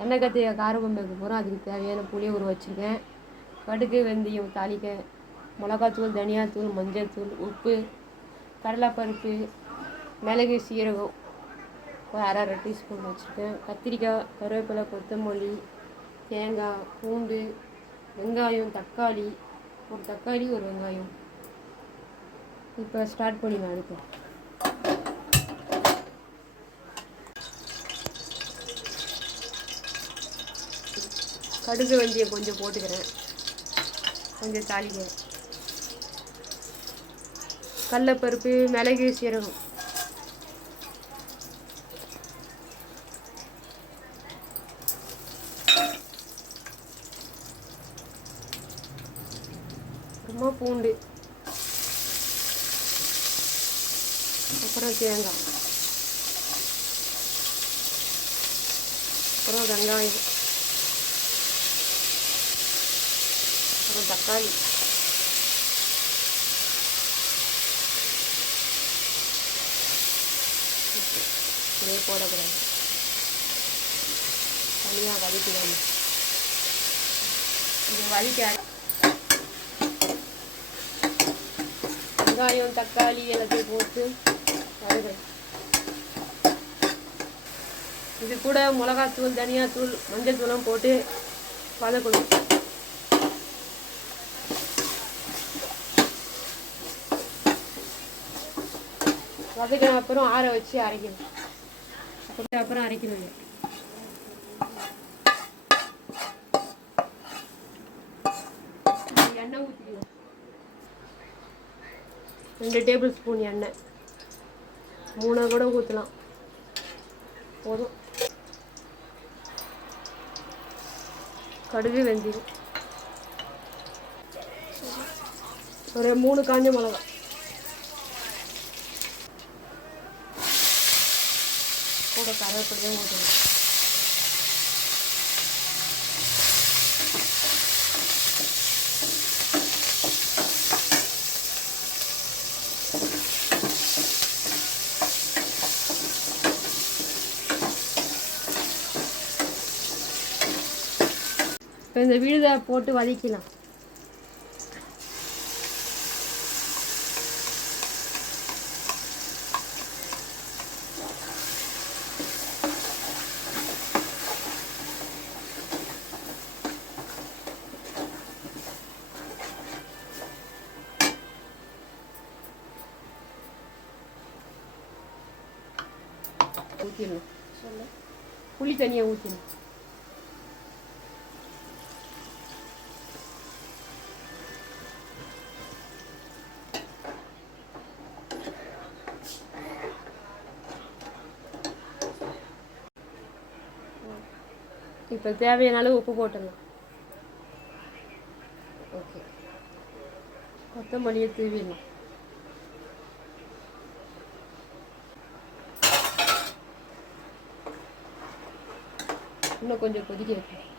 எண்ணெய் கத்திரிக்காய் காரக்குழம்பு வைக்க போகிறோம். அதுக்கு தேவையான புளியை ஊற வச்சுருக்கேன். கடுகு வெந்தயம் தாளிக்க, மிளகாத்தூள், தனியாத்தூள், மஞ்சள் தூள், உப்பு, கடலைப்பருப்பு, மிளகு, சீரகம் ஒரு அரை டீஸ்பூன் வச்சுருக்கேன். கத்திரிக்காய், கருவேப்பிலை, கொத்தமல்லி, தேங்காய், பூண்டு, வெங்காயம், தக்காளி, ஒரு தக்காளி ஒரு வெங்காயம். இப்போ ஸ்டார்ட் பண்ணிடலாம் அடுப்பு. கடுகு வெந்தயம் கொஞ்சம் போட்டுக்கிறேன். கொஞ்சம் தாளிக்கிறேன். கடலைப்பருப்பு, மிளகு, சீரகம், அப்புறமா பூண்டு, அப்புறம் தேங்காய், அப்புறம் வெங்காயம், அப்புறம் தக்காளி, இதே போடக்கூடாது, தனியாக வதக்கிடாம இதை வதக்கி வெங்காயம் தக்காளி எல்லாத்தையும் போட்டு வதக்கணும். இது கூட மிளகாத்தூள், தனியாத்தூள், மஞ்சள் தூளும் போட்டு வதக்கணும். வதக்கின அப்புறம் ஆற வச்சு அரைக்கணும். அப்புறம் அரைக்கணும். எண்ணெய் ஊற்றிக்கணும். 2 டேபிள் ஸ்பூன் எண்ணெய், 3 கூட ஊற்றலாம், போதும். கடுகு வெந்தயம், ஒரு 3 காஞ்ச மிளகா, கூட கருவேப்பிலையும் ஊற்றணும். இப்போ இந்த விழுதை போட்டு வதக்கலாம். ஊற்றிடணும். புளி தனியாக ஊற்றிடணும். இப்போ தேவையான அளவு உப்பு போட்டுடலாம். ஓகே, கொத்தமல்லியை தூவிடணும். இன்னும் கொஞ்சம் கொதிக்க வைக்கணும்.